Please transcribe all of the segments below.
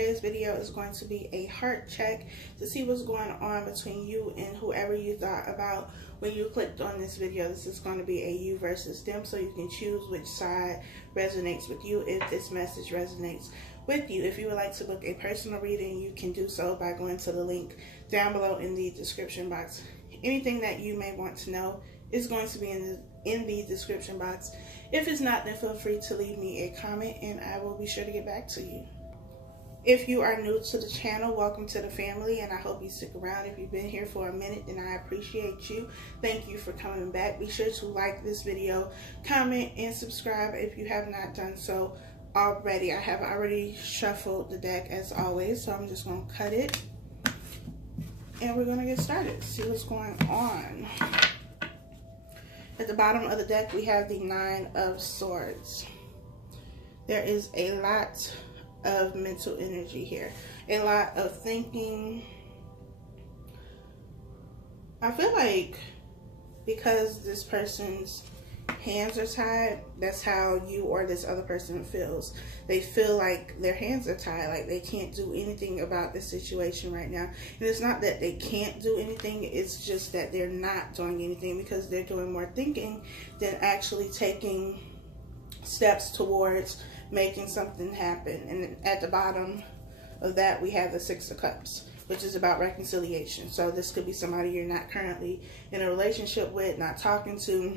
today's video is going to be a heart check to see what's going on between you and whoever you thought about when you clicked on this video. This is going to be a you versus them, so you can choose which side resonates with you if this message resonates with you. If you would like to book a personal reading, you can do so by going to the link down below in the description box. Anything that you may want to know is going to be in the description box. If it's not, then feel free to leave me a comment and I will be sure to get back to you. If you are new to the channel, welcome to the family, and I hope you stick around. If you've been here for a minute, then I appreciate you. Thank you for coming back. Be sure to like this video, comment, and subscribe if you have not done so already. I have already shuffled the deck as always, so I'm just going to cut it and we're going to get started. See what's going on. At the bottom of the deck, we have the Nine of Swords. There is a lot of mental energy here, a lot of thinking. I feel like because this person's hands are tied, that's how you or this other person feels. They feel like their hands are tied, like they can't do anything about this situation right now. And it's not that they can't do anything, it's just that they're not doing anything because they're doing more thinking than actually taking steps towards making something happen. And at the bottom of that, we have the Six of Cups, which is about reconciliation. So this could be somebody you're not currently in a relationship with, not talking to,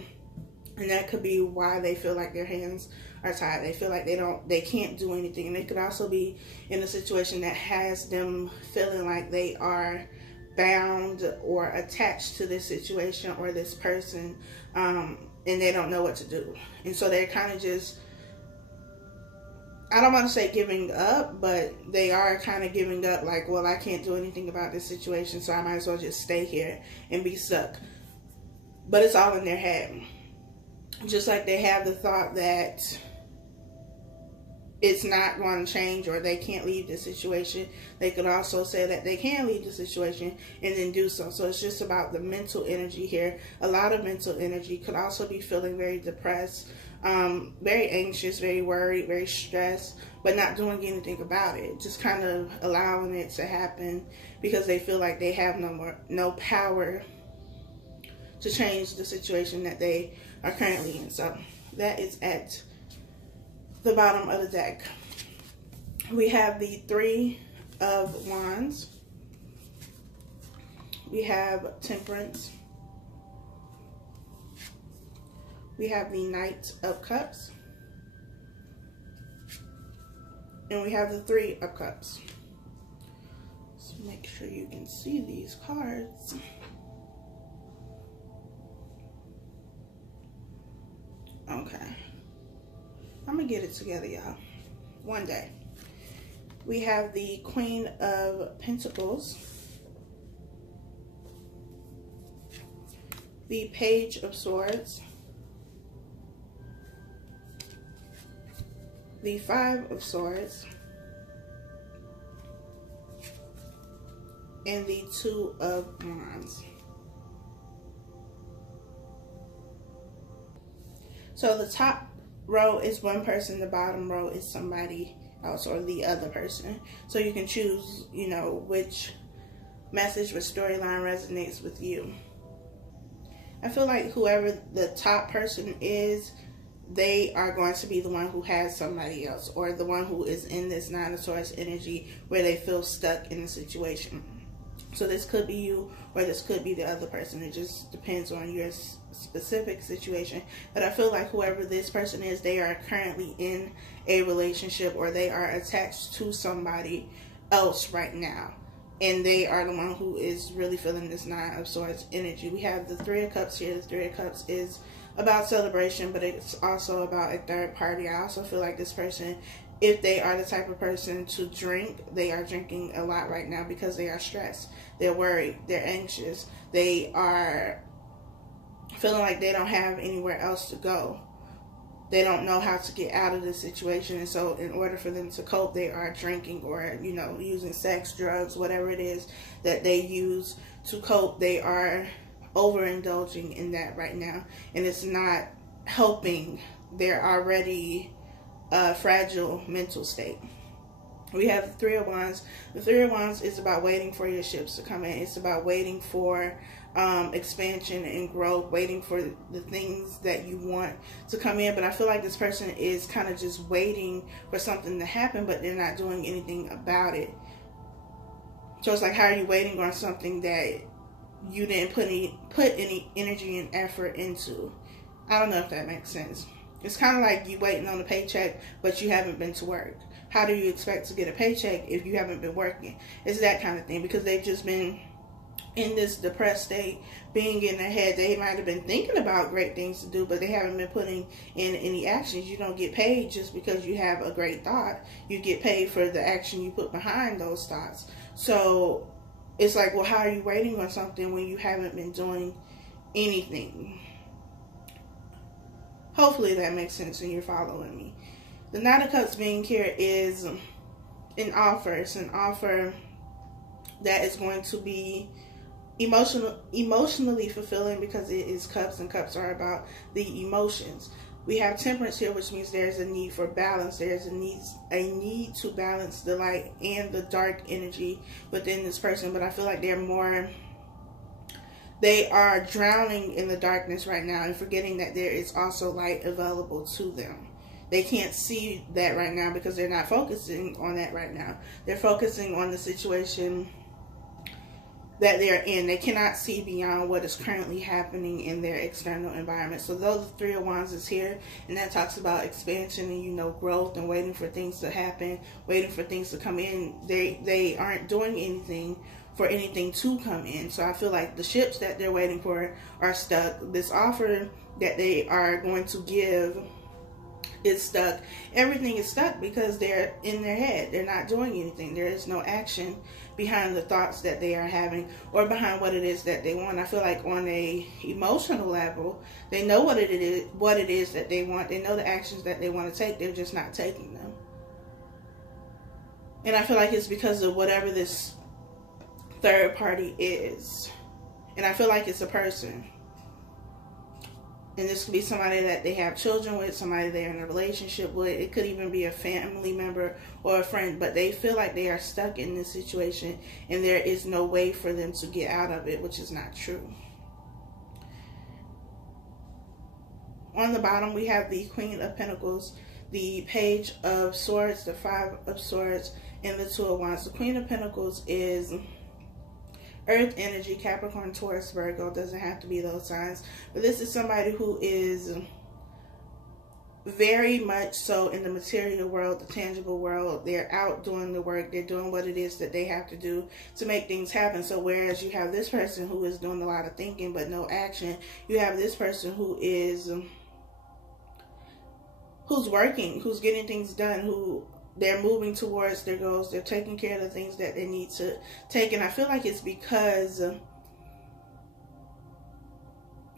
and that could be why they feel like their hands are tied. They feel like they can't do anything. And they could also be in a situation that has them feeling like they are bound or attached to this situation or this person, and they don't know what to do. And so they're kind of just, I don't want to say giving up, but they are kind of giving up, like, well, I can't do anything about this situation, so I might as well just stay here and be stuck. But it's all in their head. Just like they have the thought that it's not going to change or they can't leave the situation, they could also say that they can leave the situation and then do so. So it's just about the mental energy here. A lot of mental energy. Could also be feeling very depressed, very anxious, very worried, very stressed, but not doing anything about it. Just kind of allowing it to happen because they feel like they have no power to change the situation that they are currently in. So that is at the bottom of the deck. We have the Three of Wands. We have Temperance. We have the Knight of Cups. And we have the Three of Cups. So make sure you can see these cards. Okay. I'm gonna get it together, y'all. One day. We have the Queen of Pentacles. The Page of Swords. The Five of Swords. And the Two of Wands. So the top row is one person, the bottom row is somebody else or the other person. So you can choose, you know, which message or storyline resonates with you. I feel like whoever the top person is, they are going to be the one who has somebody else, or the one who is in this Nine of Swords energy where they feel stuck in the situation. So this could be you or this could be the other person. It just depends on your specific situation. But I feel like whoever this person is, they are currently in a relationship or they are attached to somebody else right now. And they are the one who is really feeling this Nine of Swords energy. We have the Three of Cups here. The Three of Cups is about celebration, but it's also about a third party. I also feel like this person, if they are the type of person to drink, they are drinking a lot right now because they are stressed. They're worried. They're anxious. They are feeling like they don't have anywhere else to go. They don't know how to get out of this situation. And so in order for them to cope, they are drinking or, you know, using sex, drugs, whatever it is that they use to cope. They are overindulging in that right now. And it's not helping their already fragile mental state. We have the Three of Wands. The Three of Wands is about waiting for your ships to come in. It's about waiting for expansion and growth, waiting for the things that you want to come in. But I feel like this person is kind of just waiting for something to happen, but they're not doing anything about it. So it's like, how are you waiting on something that you didn't put any energy and effort into? I don't know if that makes sense. It's kind of like you waiting on a paycheck, but you haven't been to work. How do you expect to get a paycheck if you haven't been working? It's that kind of thing, because they've just been in this depressed state, being in their head. They might have been thinking about great things to do, but they haven't been putting in any actions. You don't get paid just because you have a great thought. You get paid for the action you put behind those thoughts. So it's like, well, how are you waiting on something when you haven't been doing anything? Hopefully that makes sense and you're following me. The Knight of Cups being here is an offer. It's an offer that is going to be emotionally fulfilling, because it is cups, and cups are about the emotions. We have Temperance here, which means there's a need for balance. There's a need to balance the light and the dark energy within this person. But I feel like they are drowning in the darkness right now and forgetting that there is also light available to them. They can't see that right now because they're not focusing on that right now. They're focusing on the situation that they're in. They cannot see beyond what is currently happening in their external environment. So those Three of Wands is here, and that talks about expansion and, you know, growth and waiting for things to happen, waiting for things to come in. They aren't doing anything for anything to come in. So I feel like the ships that they're waiting for are stuck. This offer that they are going to give is stuck. Everything is stuck because they're in their head. They're not doing anything. There is no action behind the thoughts that they are having or behind what it is that they want. I feel like on a emotional level, they know what it is that they want. They know the actions that they want to take. They're just not taking them. And I feel like it's because of whatever this third party is. And I feel like it's a person. And this could be somebody that they have children with, somebody they're in a relationship with. It could even be a family member or a friend. But they feel like they are stuck in this situation and there is no way for them to get out of it, which is not true. On the bottom, we have the Queen of Pentacles, the Page of Swords, the Five of Swords, and the Two of Wands. The Queen of Pentacles is Earth energy, Capricorn, Taurus, Virgo. Doesn't have to be those signs. But this is somebody who is very much so in the material world, the tangible world. They're out doing the work. They're doing what it is that they have to do to make things happen. So whereas you have this person who is doing a lot of thinking but no action, you have this person who is who's working, who's getting things done, who they're moving towards their goals. They're taking care of the things that they need to take. And I feel like it's because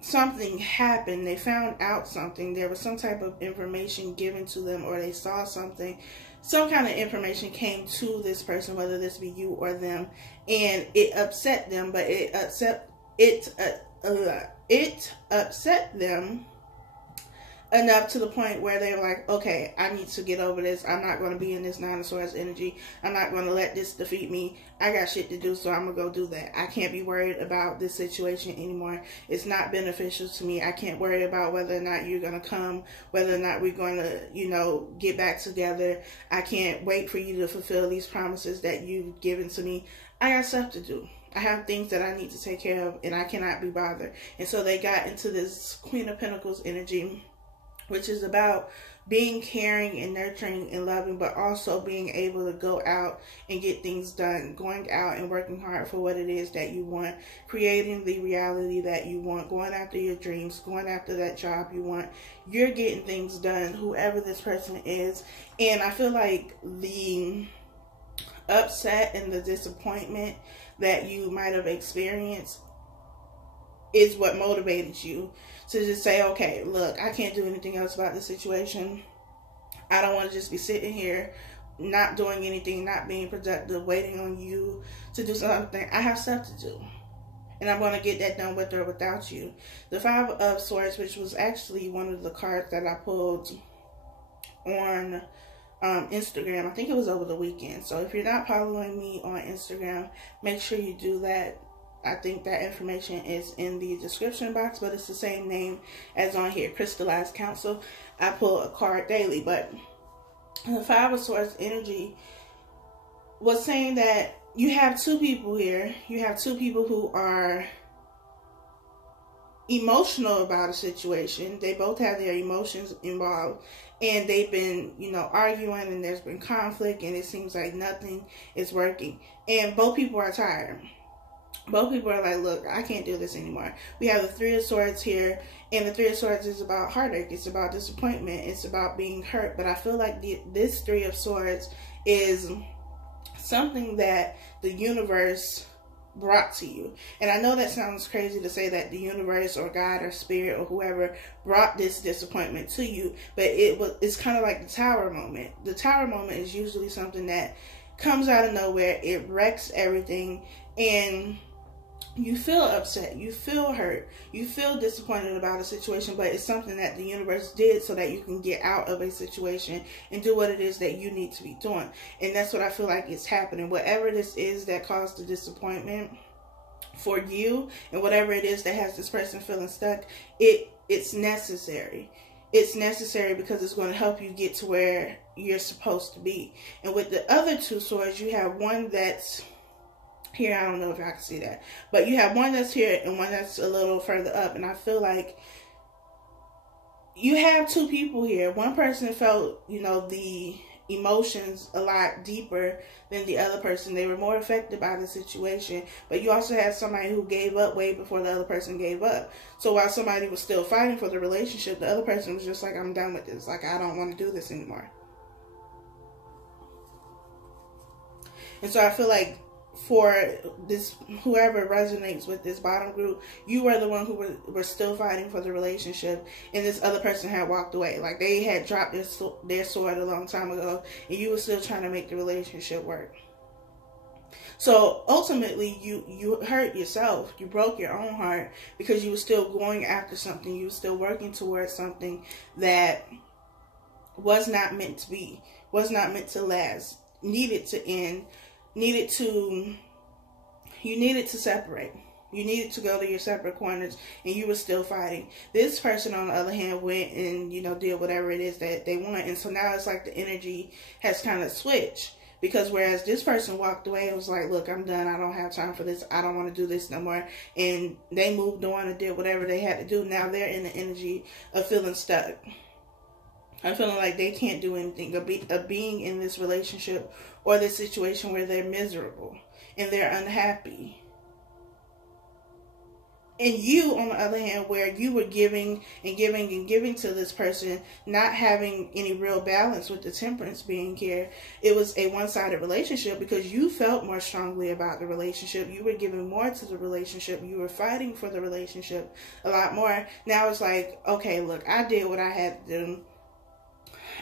something happened. They found out something. There was some type of information given to them, or they saw something. Some kind of information came to this person, whether this be you or them, and it upset them. But it upset them enough to the point where they were like, okay, I need to get over this. I'm not going to be in this Nine of Swords energy. I'm not going to let this defeat me. I got shit to do, so I'm going to go do that. I can't be worried about this situation anymore. It's not beneficial to me. I can't worry about whether or not you're going to come, whether or not we're going to, you know, get back together. I can't wait for you to fulfill these promises that you've given to me. I got stuff to do. I have things that I need to take care of, and I cannot be bothered. And so they got into this Queen of Pentacles energy, which is about being caring and nurturing and loving, but also being able to go out and get things done, going out and working hard for what it is that you want, creating the reality that you want, going after your dreams, going after that job you want. You're getting things done, whoever this person is. And I feel like the upset and the disappointment that you might have experienced is what motivated you to just say, okay, look, I can't do anything else about this situation. I don't want to just be sitting here, not doing anything, not being productive, waiting on you to do something. I have stuff to do. And I'm going to get that done with or without you. The Five of Swords, which was actually one of the cards that I pulled on Instagram. I think it was over the weekend. So if you're not following me on Instagram, make sure you do that. I think that information is in the description box, but it's the same name as on here, CrystallizedCounsel. I pull a card daily, but the Five of Swords energy was saying that you have two people here. You have two people who are emotional about a situation. They both have their emotions involved, and they've been, you know, arguing, and there's been conflict, and it seems like nothing is working. And both people are tired. Both people are like, look, I can't do this anymore. We have the Three of Swords here, and the Three of Swords is about heartache. It's about disappointment. It's about being hurt. But I feel like this Three of Swords is something that the universe brought to you. And I know that sounds crazy to say that the universe or God or spirit or whoever brought this disappointment to you, but it's kind of like the Tower moment. The Tower moment is usually something that comes out of nowhere. It wrecks everything, and you feel upset, you feel hurt, you feel disappointed about a situation, but it's something that the universe did so that you can get out of a situation and do what it is that you need to be doing. And that's what I feel like is happening. Whatever this is that caused the disappointment for you, and whatever it is that has this person feeling stuck, it's necessary. It's necessary because it's going to help you get to where you're supposed to be. And with the other two swords, you have one that's here. I don't know if I can see that, but you have one that's here and one that's a little further up. And I feel like you have two people here. One person felt, you know, the emotions a lot deeper than the other person. They were more affected by the situation, but you also had somebody who gave up way before the other person gave up. So while somebody was still fighting for the relationship, the other person was just like, I'm done with this. Like, I don't want to do this anymore. And so I feel like for this, whoever resonates with this bottom group, you were the one who were still fighting for the relationship, and this other person had walked away. Like, they had dropped their sword a long time ago, and you were still trying to make the relationship work. So ultimately, you hurt yourself. You broke your own heart because you were still going after something. You were still working towards something that was not meant to be, was not meant to last, needed to end, you needed to separate. You needed to go to your separate corners, and you were still fighting. This person, on the other hand, went and, you know, did whatever it is that they want. And so now it's like the energy has kind of switched. Because whereas this person walked away and was like, look, I'm done. I don't have time for this. I don't want to do this no more. And they moved on and did whatever they had to do. Now they're in the energy of feeling stuck. I'm feeling like they can't do anything, of being in this relationship or this situation where they're miserable and they're unhappy. And you, on the other hand, where you were giving and giving and giving to this person, not having any real balance with the Temperance being here, it was a one-sided relationship because you felt more strongly about the relationship. You were giving more to the relationship. You were fighting for the relationship a lot more. Now it's like, okay, look, I did what I had to do.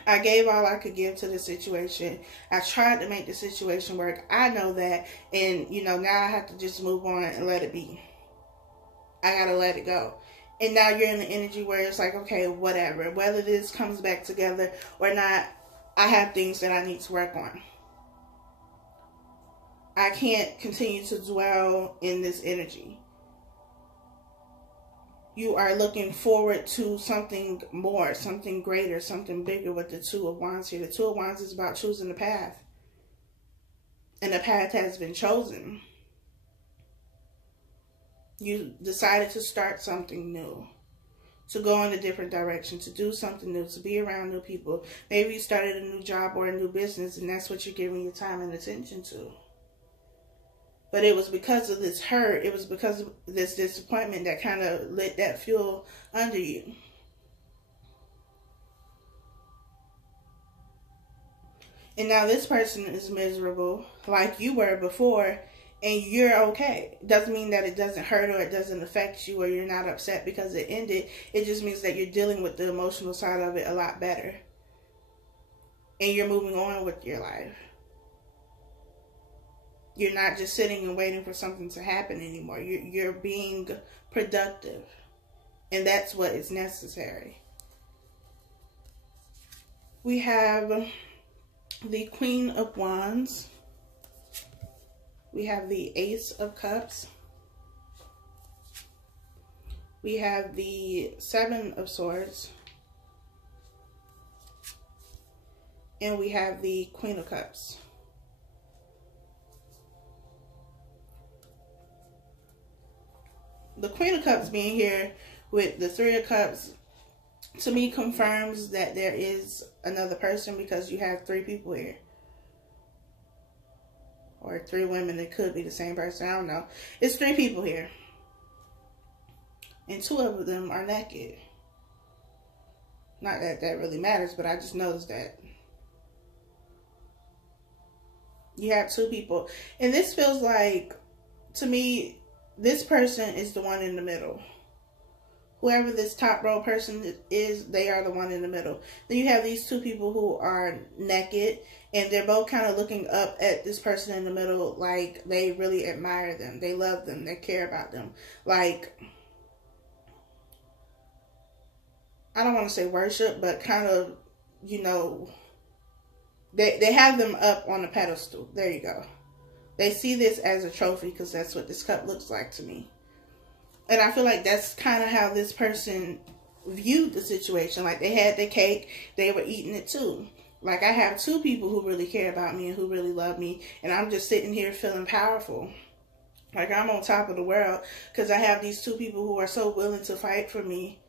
I gave all I could give to the situation. I tried to make the situation work. I know that. And, you know, now I have to just move on and let it be. I gotta let it go. And now you're in the energy where it's like, okay, whatever. Whether this comes back together or not, I have things that I need to work on. I can't continue to dwell in this energy. You are looking forward to something more, something greater, something bigger with the Two of Wands here. The Two of Wands is about choosing the path. And the path has been chosen. You decided to start something new, to go in a different direction, to do something new, to be around new people. Maybe you started a new job or a new business, and that's what you're giving your time and attention to. But it was because of this hurt, it was because of this disappointment that kind of lit that fuel under you. And now this person is miserable like you were before, and you're okay. Doesn't mean that it doesn't hurt or it doesn't affect you or you're not upset because it ended. It just means that you're dealing with the emotional side of it a lot better. And you're moving on with your life. You're not just sitting and waiting for something to happen anymore. You're being productive. And that's what is necessary. We have the Queen of Wands. We have the Ace of Cups. We have the Seven of Swords. And we have the Queen of Cups. The Queen of Cups being here with the Three of Cups, to me, confirms that there is another person, because you have three people here. Or three women. It could be the same person. I don't know. It's three people here. And two of them are naked. Not that that really matters, but I just noticed that. You have two people. And this feels like, to me, this person is the one in the middle. Whoever this top row person is, they are the one in the middle. Then you have these two people who are naked, and they're both kind of looking up at this person in the middle like they really admire them. They love them. They care about them. Like, I don't want to say worship, but kind of, you know, they have them up on a pedestal. There you go. They see this as a trophy, because that's what this cup looks like to me. And I feel like that's kind of how this person viewed the situation. Like, they had the cake, they were eating it too. Like, I have two people who really care about me and who really love me, and I'm just sitting here feeling powerful. Like, I'm on top of the world, because I have these two people who are so willing to fight for me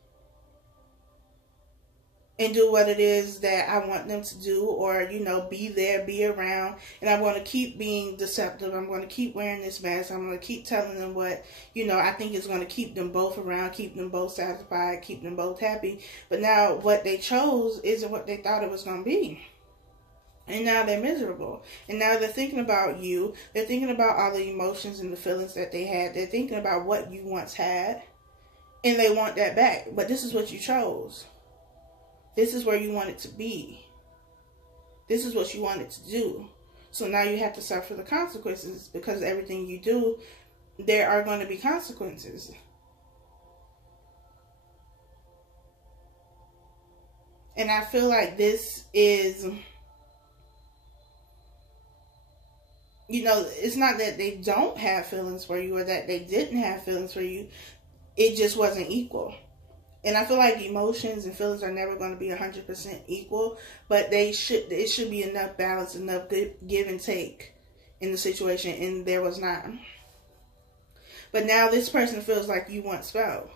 and do what it is that I want them to do, or, you know, be there, be around. And I'm going to keep being deceptive. I'm going to keep wearing this mask. I'm going to keep telling them what, you know, I think is going to keep them both around, keep them both satisfied, keep them both happy. But now what they chose isn't what they thought it was going to be. And now they're miserable. And now they're thinking about you. They're thinking about all the emotions and the feelings that they had. They're thinking about what you once had. And they want that back. But this is what you chose. This is where you want it to be. This is what you wanted to do. So now you have to suffer the consequences, because everything you do, there are going to be consequences. And I feel like this is, you know, it's not that they don't have feelings for you or that they didn't have feelings for you. It just wasn't equal. And I feel like emotions and feelings are never going to be 100% equal, but it should be enough balance, enough give and take in the situation, and there was not. But now this person feels like you once felt,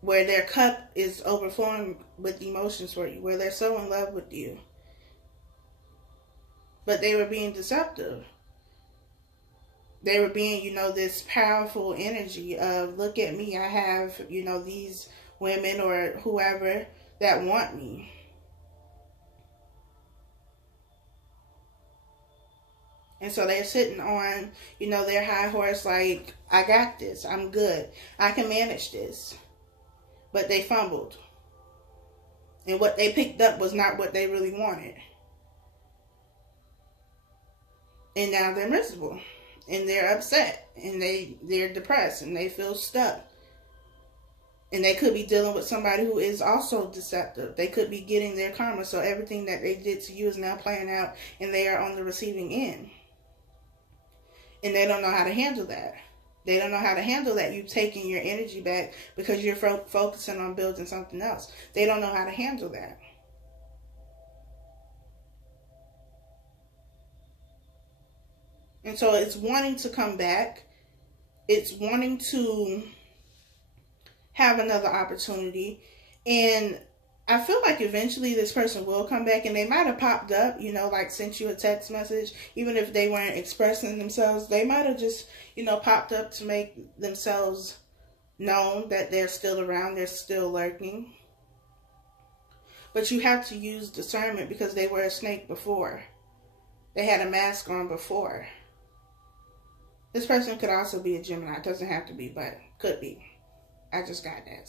where their cup is overflowing with emotions for you, where they're so in love with you. But they were being deceptive. They were being, you know, this powerful energy of, look at me, I have, you know, these women or whoever that want me. And so they're sitting on, you know, their high horse like, I got this, I'm good, I can manage this. But they fumbled. And what they picked up was not what they really wanted. And now they're miserable. And they're upset, and they're depressed, and they feel stuck. And they could be dealing with somebody who is also deceptive. They could be getting their karma, so everything that they did to you is now playing out, and they are on the receiving end. And they don't know how to handle that. They don't know how to handle that you taking your energy back because you're focusing on building something else. They don't know how to handle that. And so it's wanting to come back. It's wanting to have another opportunity. And I feel like eventually this person will come back, and they might have popped up, you know, like sent you a text message. Even if they weren't expressing themselves, they might have just, you know, popped up to make themselves known that they're still around, they're still lurking. But you have to use discernment, because they were a snake before. They had a mask on before. This person could also be a Gemini. It doesn't have to be, but could be. I just got that,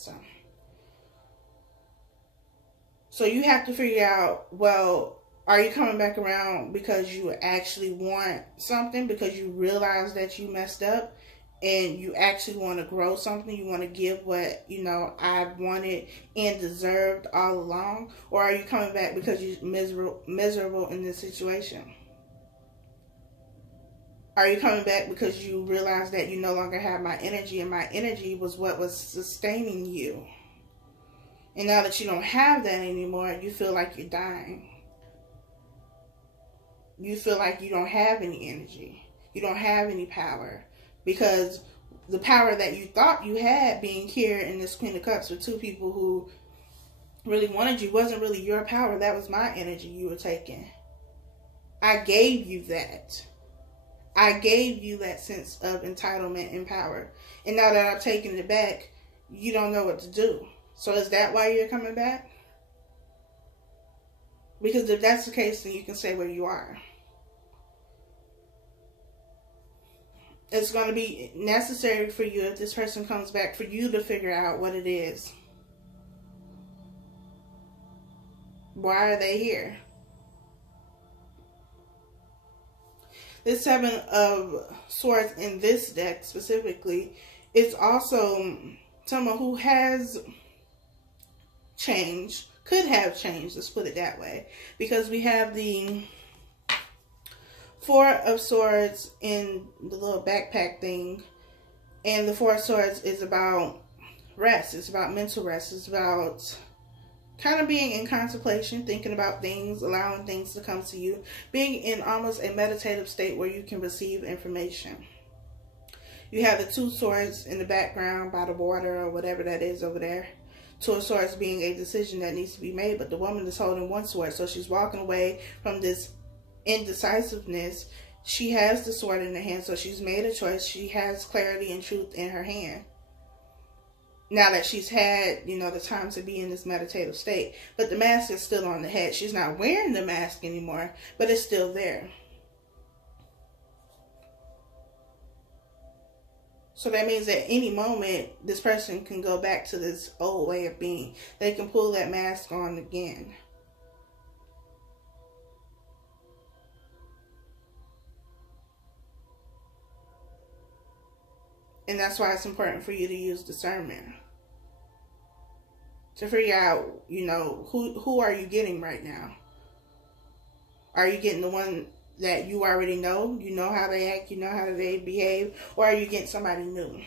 So you have to figure out, well, are you coming back around because you actually want something, because you realize that you messed up and you actually want to grow something, you want to give what, you know, I've wanted and deserved all along? Or are you coming back because you're miserable in this situation? Are you coming back because you realize that you no longer have my energy, and my energy was what was sustaining you? And now that you don't have that anymore, you feel like you're dying. You feel like you don't have any energy. You don't have any power. Because the power that you thought you had being here in this Queen of Cups with two people who really wanted you wasn't really your power. That was my energy you were taking. I gave you that. I gave you that sense of entitlement and power. And now that I've taken it back, you don't know what to do. So is that why you're coming back? Because if that's the case, then you can stay where you are. It's going to be necessary for you, if this person comes back, for you to figure out what it is. Why are they here? This Seven of Swords in this deck specifically is also someone who has changed, could have changed, let's put it that way. Because we have the Four of Swords in the little backpack thing. And the Four of Swords is about rest. It's about mental rest. It's about kind of being in contemplation, thinking about things, allowing things to come to you. Being in almost a meditative state where you can receive information. You have the Two Swords in the background by the water or whatever that is over there. Two of Swords being a decision that needs to be made, but the woman is holding one sword. So she's walking away from this indecisiveness. She has the sword in her hand, so she's made a choice. She has clarity and truth in her hand. Now that she's had, you know, the time to be in this meditative state. But the mask is still on the head. She's not wearing the mask anymore, but it's still there. So that means at any moment, this person can go back to this old way of being. They can pull that mask on again. And that's why it's important for you to use discernment. To figure out, you know, who are you getting right now? Are you getting the one that you already know? You know how they act, you know how they behave? Or are you getting somebody new?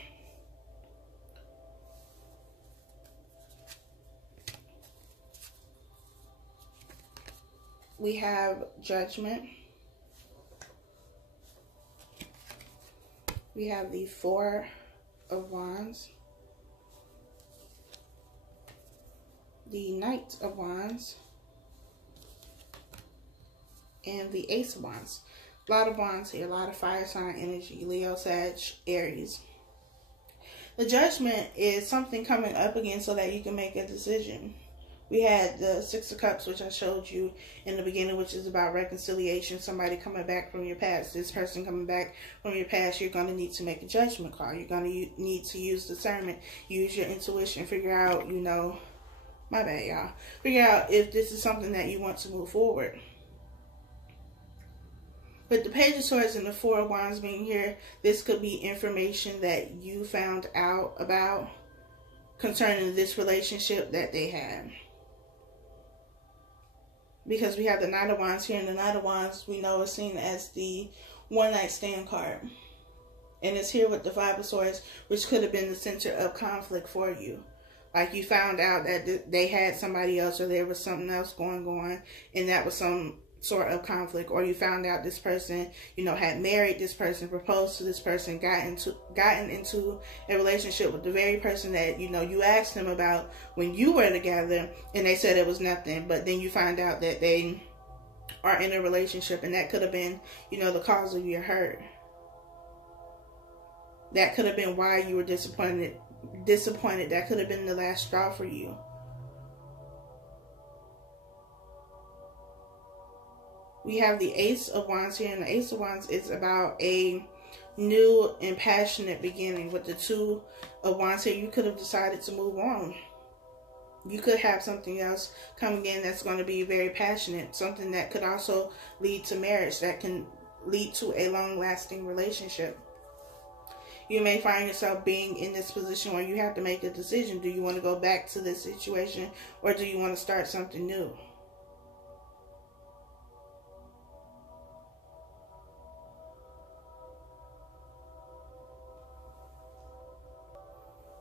We have Judgment. We have the Four of Wands. The Knight of Wands. And the Ace of Wands. A lot of wands here. A lot of fire sign energy. Leo, Sag, Aries. The Judgment is something coming up again so that you can make a decision. We had the Six of Cups, which I showed you in the beginning, which is about reconciliation. Somebody coming back from your past. This person coming back from your past, you're going to need to make a judgment call. You're going to need to use discernment. Use your intuition. Figure out, you know, my bad, y'all. Figure out if this is something that you want to move forward. With the Page of Swords and the Four of Wands being here, this could be information that you found out about concerning this relationship that they had. Because we have the Knight of Wands here, and the Knight of Wands we know is seen as the one-night stand card. And it's here with the Five of Swords, which could have been the center of conflict for you. Like you found out that they had somebody else, or there was something else going on, and that was some sort of conflict. Or you found out this person, you know, had married this person, proposed to this person, gotten into a relationship with the very person that, you know, you asked them about when you were together, and they said it was nothing. But then you find out that they are in a relationship, and that could have been, you know, the cause of your hurt. That could have been why you were disappointed. That could have been the last straw for you. We have the Ace of Wands here, and the Ace of Wands is about a new and passionate beginning. With the Two of Wands here, you could have decided to move on. You could have something else coming in that's going to be very passionate. Something that could also lead to marriage, that can lead to a long-lasting relationship. You may find yourself being in this position where you have to make a decision. Do you want to go back to this situation, or do you want to start something new?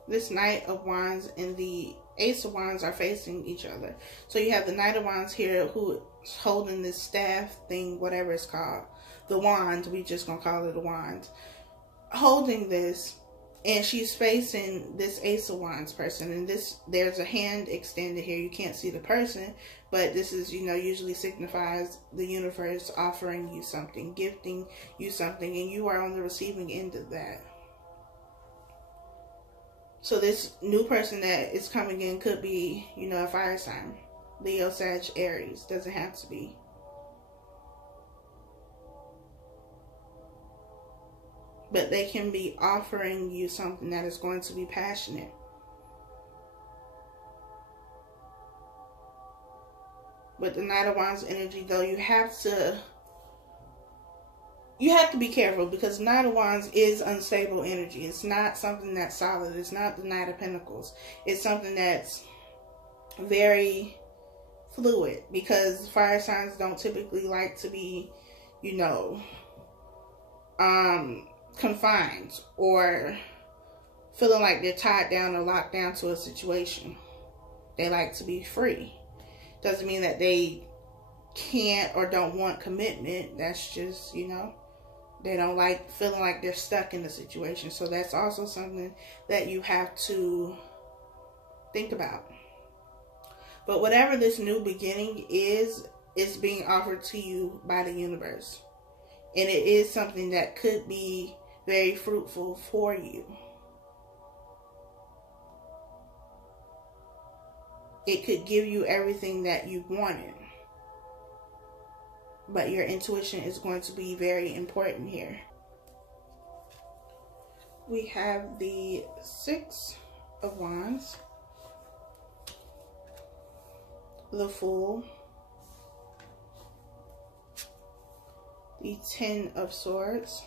This Knight of Wands and the Ace of Wands are facing each other. So you have the Knight of Wands here who's holding this staff thing, whatever it's called. The wand, we just gonna call it a wand. Holding this, and she's facing this Ace of Wands person. And there's a hand extended here. You can't see the person, but this is, usually signifies the universe offering you something, gifting you something, and you are on the receiving end of that. So this new person that is coming in could be, a fire sign. Leo, Sag, Aries. Doesn't have to be. But they can be offering you something that is going to be passionate. With the Knight of Wands energy, though, you have to be careful, because Knight of Wands is unstable energy. It's not something that's solid. It's not the Knight of Pentacles. It's something that's very fluid, because fire signs don't typically like to be, confined or feeling like they're tied down or locked down to a situation. They like to be free. Doesn't mean that they can't or don't want commitment. That's just, they don't like feeling like they're stuck in the situation. So that's also something that you have to think about. But whatever this new beginning is being offered to you by the universe. And it is something that could be very fruitful for you. It could give you everything that you wanted. But your intuition is going to be very important here. We have the Six of Wands, the Fool, the Ten of Swords,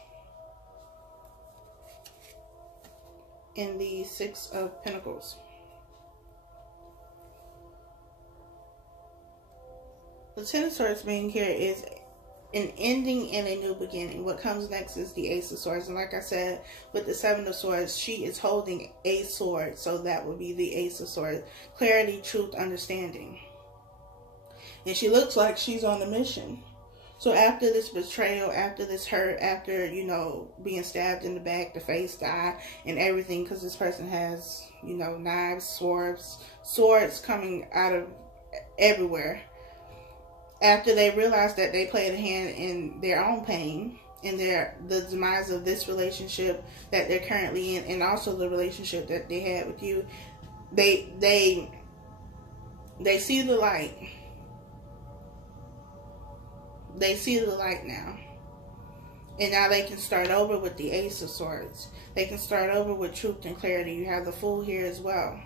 and the Six of Pentacles. The Ten of Swords being here is an ending and a new beginning. What comes next is the Ace of Swords. And like I said, with the Seven of Swords, she is holding a sword. So that would be the Ace of Swords. Clarity, truth, understanding. And she looks like she's on a mission. So after this betrayal, after this hurt, after, being stabbed in the back, the face, the eye, and everything, because this person has, knives, swords coming out of everywhere. After they realize that they played a hand in their own pain, in the demise of this relationship that they're currently in, and also the relationship that they had with you, they see the light. They see the light now. And now they can start over with the Ace of Swords. They can start over with truth and clarity. You have the Fool here as well.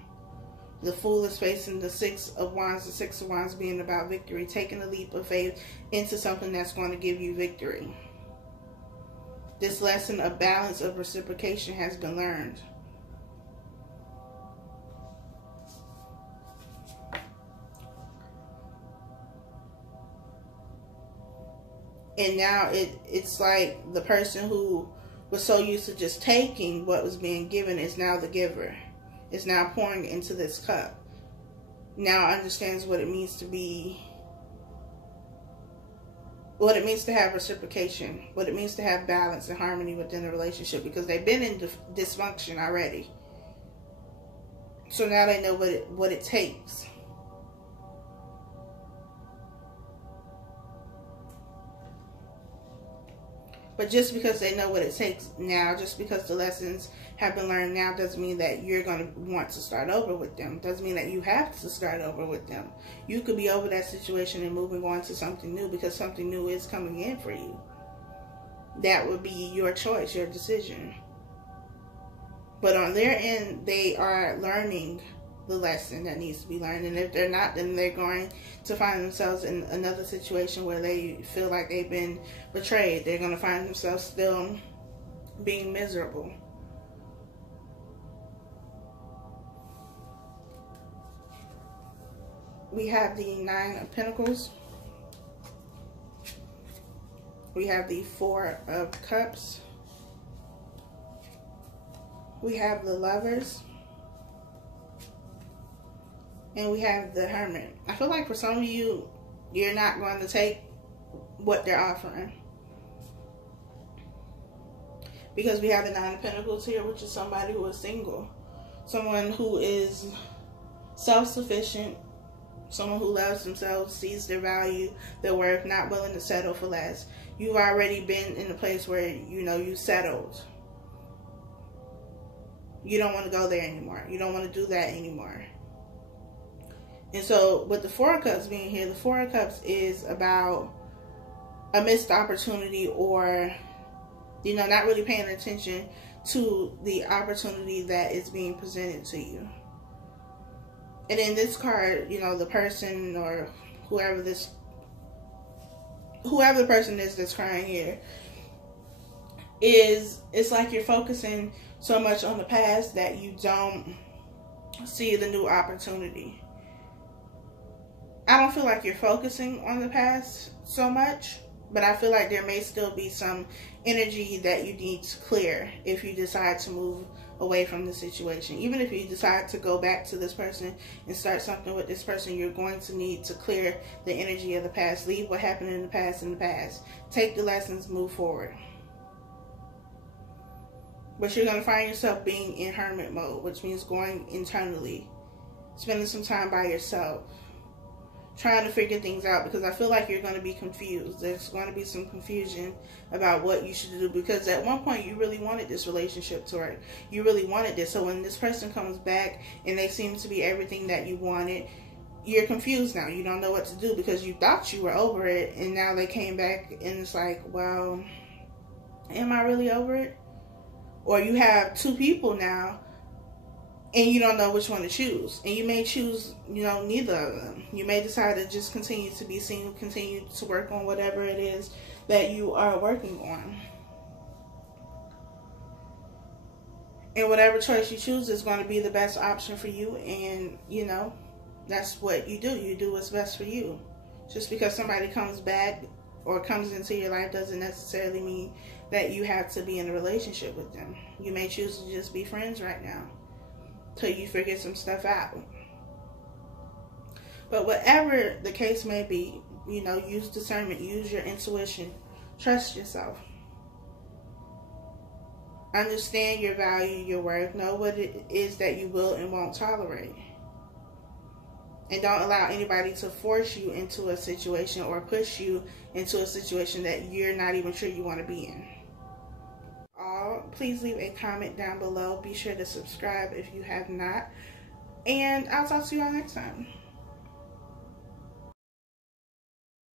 The Fool is facing the Six of Wands. The Six of Wands being about victory. Taking a leap of faith into something that's going to give you victory. This lesson of balance, of reciprocation has been learned. And now it's like the person who was so used to just taking what was being given is now the giver. Is now pouring into this cup. Now understands what it means to be, what it means to have reciprocation, what it means to have balance and harmony within a relationship, because they've been in dysfunction already. So now they know what it takes. But just because they know what it takes now, just because the lessons have been learned now, doesn't mean that you're going to want to start over with them. Doesn't mean that you have to start over with them. You could be over that situation and moving on to something new, because something new is coming in for you. That would be your choice, your decision. But on their end, they are learning the lesson that needs to be learned. And if they're not, then they're going to find themselves in another situation where they feel like they've been betrayed. They're going to find themselves still being miserable. we have the Nine of Pentacles. We have the Four of Cups. We have the Lovers. And we have the Hermit. I feel like for some of you, you're not going to take what they're offering. Because we have the Nine of Pentacles here, which is somebody who is single. Someone who is self-sufficient. Someone who loves themselves, sees their value, their worth, not willing to settle for less. You've already been in a place where, you know, you settled. You don't want to go there anymore. You don't want to do that anymore. And so with the Four of Cups being here, the Four of Cups is about a missed opportunity, or, you know, not really paying attention to the opportunity that is being presented to you. And in this card, you know, the person or whoever the person is that's crying here, it's like you're focusing so much on the past that you don't see the new opportunity. I don't feel like you're focusing on the past so much, but I feel like there may still be some energy that you need to clear if you decide to move away from the situation. Even if you decide to go back to this person and start something with this person, you're going to need to clear the energy of the past. Leave what happened in the past. Take the lessons, move forward. But you're going to find yourself being in hermit mode, which means going internally, spending some time by yourself, trying to figure things out, because I feel like you're going to be confused. There's going to be some confusion about what you should do, because at one point you really wanted this relationship to work. You really wanted this. So when this person comes back and they seem to be everything that you wanted, you're confused now. You don't know what to do because you thought you were over it, and now they came back and it's like, well, am I really over it? Or you have two people now and you don't know which one to choose. And you may choose, you know, neither of them. You may decide to just continue to be single, continue to work on whatever it is that you are working on. And whatever choice you choose is going to be the best option for you. And, you know, that's what you do. You do what's best for you. Just because somebody comes back or comes into your life doesn't necessarily mean that you have to be in a relationship with them. You may choose to just be friends right now till you figure some stuff out. But whatever the case may be, you know, use discernment, use your intuition, trust yourself. Understand your value, your worth. Know what it is that you will and won't tolerate. And don't allow anybody to force you into a situation or push you into a situation that you're not even sure you want to be in. Please leave a comment down below. Be sure to subscribe if you have not. And I'll talk to you all next time.